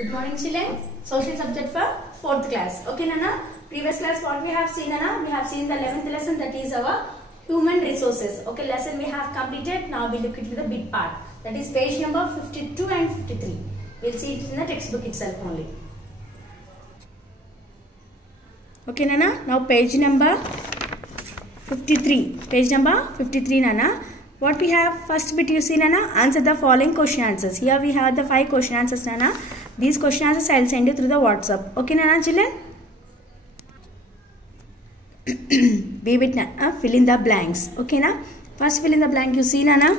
Good morning, children. Social subject for 4th class. Okay, Nana? Previous class what we have seen, Nana? We have seen the 11th lesson, that is our human resources. Okay, lesson we have completed. Now we look into the bit part. That is page number 52 and 53. We'll see it in the textbook itself only. Okay, Nana? Now page number 53. Page number 53, Nana. What we have first bit you see, Nana? Answer the following question answers. Here we have the 5 question answers, Nana. These question answers I will send you through the WhatsApp. Okay, Nana, children? Be with fill in the blanks. Okay, na? First fill in the blank you see, Nana.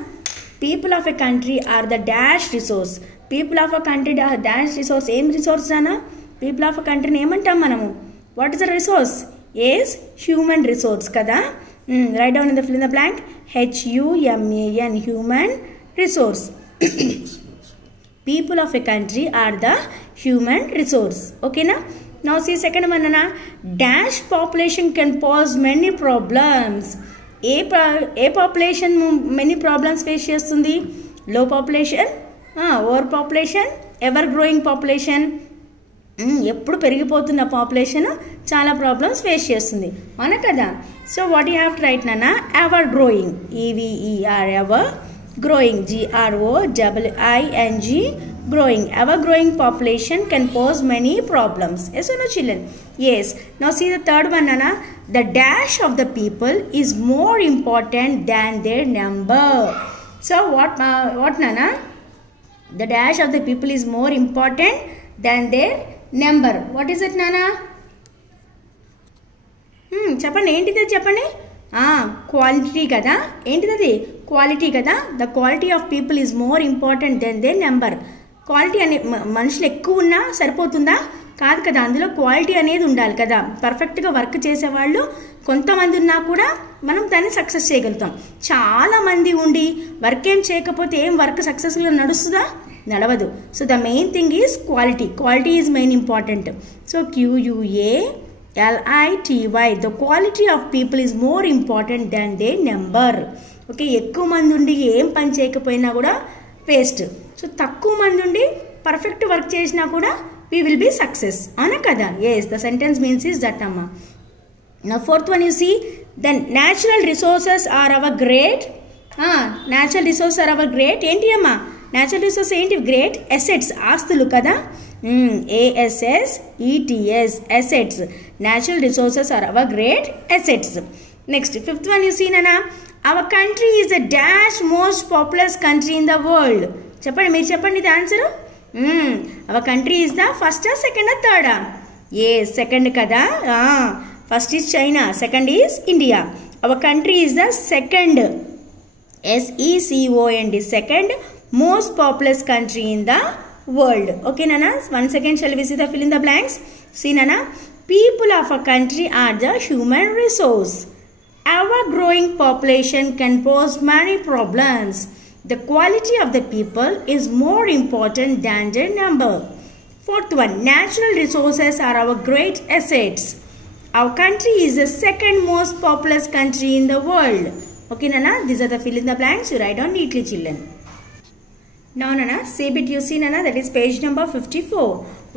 People of a country are the dash resource. People of a country are dash resource. Same resource, Nana. People of a country name antam manamu. What is the resource? Is human resource, kada? Write down in the fill in the blank. H-U-M-A-N, human resource. People of a country are the human resource. Okay, na? Now see second one, Nana. Dash population can pose many problems. A population many problems face chestundi. Low population, overpopulation, ever growing population. ఎప్పుడు పెరిగిపోతున్న పాపులేషన్ చాలా problems face చేస్తుంది అవునా కదా. So what you have to write నాన్న, ever growing, E V E R ever growing, GROWING growing, ever growing population can pose many problems. Yes or no, children? Yes. Now see the third one, Nana. The dash of the people is more important than their number. So what Nana? The dash of the people is more important than their number. What is it, Nana? చెప్పండి, ఏంటిది చెప్పండి. క్వాలిటీ కదా, ఏంటిది quality కదా. The quality of people is more important than the number. Quality అనే మనుషులు ఎక్కువ ఉన్నా సరిపోతుందా? కాదు కదా, అందులో క్వాలిటీ అనేది ఉండాలి కదా. పర్ఫెక్ట్గా వర్క్ చేసేవాళ్ళు కొంతమంది ఉన్నా కూడా మనం దాన్ని సక్సెస్ చేయగలుగుతాం. చాలామంది ఉండి వర్క్ ఏం చేయకపోతే ఏం వర్క్ సక్సెస్ఫుల్గా నడుస్తుందా? నడవదు. So the main thing is quality. Quality is main important. So QUALITY, the quality of people is more important than they number. Okay, ఎక్కువ మంది ఉండి ఏం పని చేయకపోయినా కూడా వేస్ట్. సో తక్కువ మంది ఉండి పర్ఫెక్ట్ వర్క్ చేసినా కూడా వీ విల్ బీ సక్సెస్, అవునా కదా. Yes, the sentence means is that అమ్మ. నా fourth one you see, then natural resources are our great. Natural resources are our great. ఏంటి అమ్మా న్యాచురల్ రిసోర్స్? ఏంటి? గ్రేట్ అసెట్స్, ఆస్తులు కదా. ASSETS, assets. Natural resources are our great assets. Next, fifth one you see, Nana. Our country is the dash most populous country in the world. Cheppandi, meer cheppandi the answer. Our country is the first, second, third. Yes, second kada. First is China, second is India. Our country is the second, SECOND, second most populous country in the world. Okay, Nana. Once again, shall we see the fill in the blanks? See, Nana. People of a country are the human resource. Our growing population can pose many problems. The quality of the people is more important than their number. Fourth one, natural resources are our great assets. Our country is the second most populous country in the world. Okay, Nana. These are the fill in the blanks. You write down neatly, children. Now, Nana, say bit you see, Nana, that is page number 54.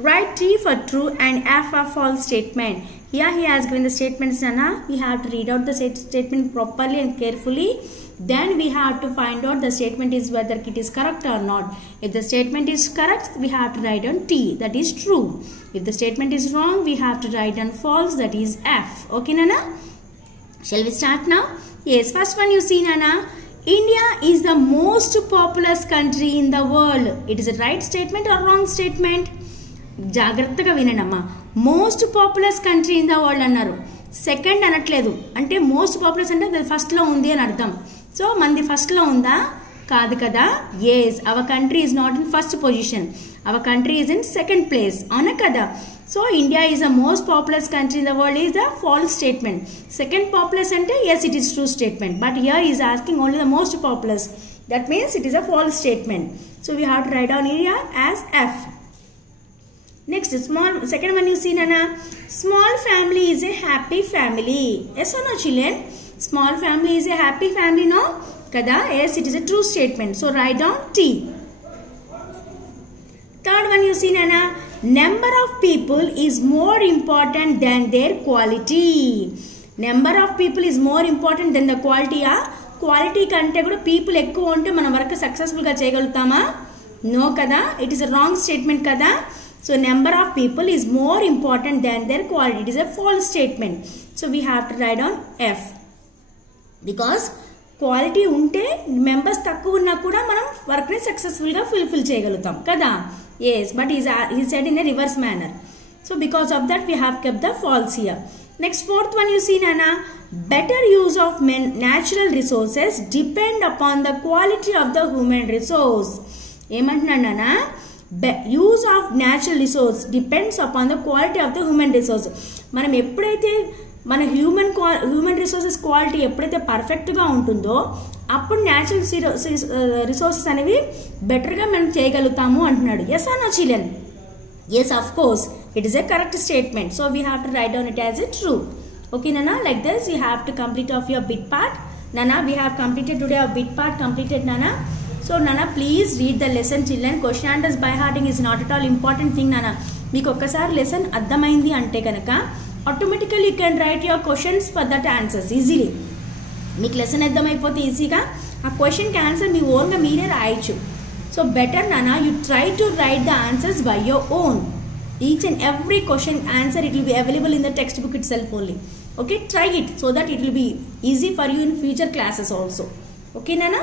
Write T for true and F for false statement. Here he has given the statements, Nana. We have to read out the statement properly and carefully. Then we have to find out the statement is whether it is correct or not. If the statement is correct, we have to write on T, that is true. If the statement is wrong, we have to write on false, that is F. Okay, Nana? Shall we start now? Yes, first one you see, Nana. India is the most populous country in the world. It is a right statement or wrong statement? జాగ్రత్తగా వినండమ్మా. Most populous country in the world అన్నారు, second అనట్లేదు. అంటే most populous అంటే అది ఫస్ట్లో ఉంది అని అర్థం. సో మనది ఫస్ట్లో ఉందా? కాదు కదా. Yes, our country is not in first position, our country is in second place, అవునా కదా. So India is the most populous country in the world is the false statement. Second populous అంటే yes it is true statement, but here is asking only the most populous. That means it is a false statement. So we have to write down here as F. Next, second one you see, Nana. Small family is a happy family. Yes or no, children? Small family is a happy family, no? Kada? Yes, it is a true statement. So write down T. Third one you you see, Nana? Number of people is more important than their quality. Number of people is more important than the quality. Quality కంటే కూడా people ఎక్కువ ఉంటే మన work successful గా చేయగలుగుతామా? No కదా. It is a wrong statement కదా. So number of people is more important than their quality. It is a false statement. So we have to write on F. Because quality ఉంటే మెంబర్స్ తక్కువ ఉన్నా కూడా మనం వర్క్ ని సక్సెస్ఫుల్ గా ఫుల్ఫిల్ చేయగలుగుతాం కదా. yes, but he said in a reverse manner. So because of that we have kept the false here. Next, fourth one you see, Nana. Better use of natural resources depend upon the quality of the human resource. ఏమంటున్నా నానా? Use of natural resource depends upon the quality of the human resource. మనం ఎప్పుడైతే మన human resources quality ఎప్పుడైతే పర్ఫెక్ట్గా ఉంటుందో అప్పుడు natural resources అనేవి బెటర్గా మనం చేయగలుగుతాము అంటున్నాడు. Yes or no children? Yes, of course it is a correct statement. So we have to write down it as a true. Okay నానా, like this you have to complete of your bit part. Nana, we have completed today our bit part completed, Nana. So Nana, please read the lesson, children. Question answers by hearting is not at all important thing, Nana. మీకు ఒక్కసారి లెసన్ అర్థమైంది అంటే కనుక automatically you can write your questions for that answers easily. మీకు లెసన్ అర్థమైపోతే ఈజీగా ఆ క్వశ్చన్కి ఆన్సర్ మీ ఓన్గా మీరే రాయొచ్చు. సో బెటర్ నానా, you try to right the answers by your own. Each and every question answer it will be available in the text book it self only. Okay, try it so that it will be easy for you in future classes also. Okay, Nana?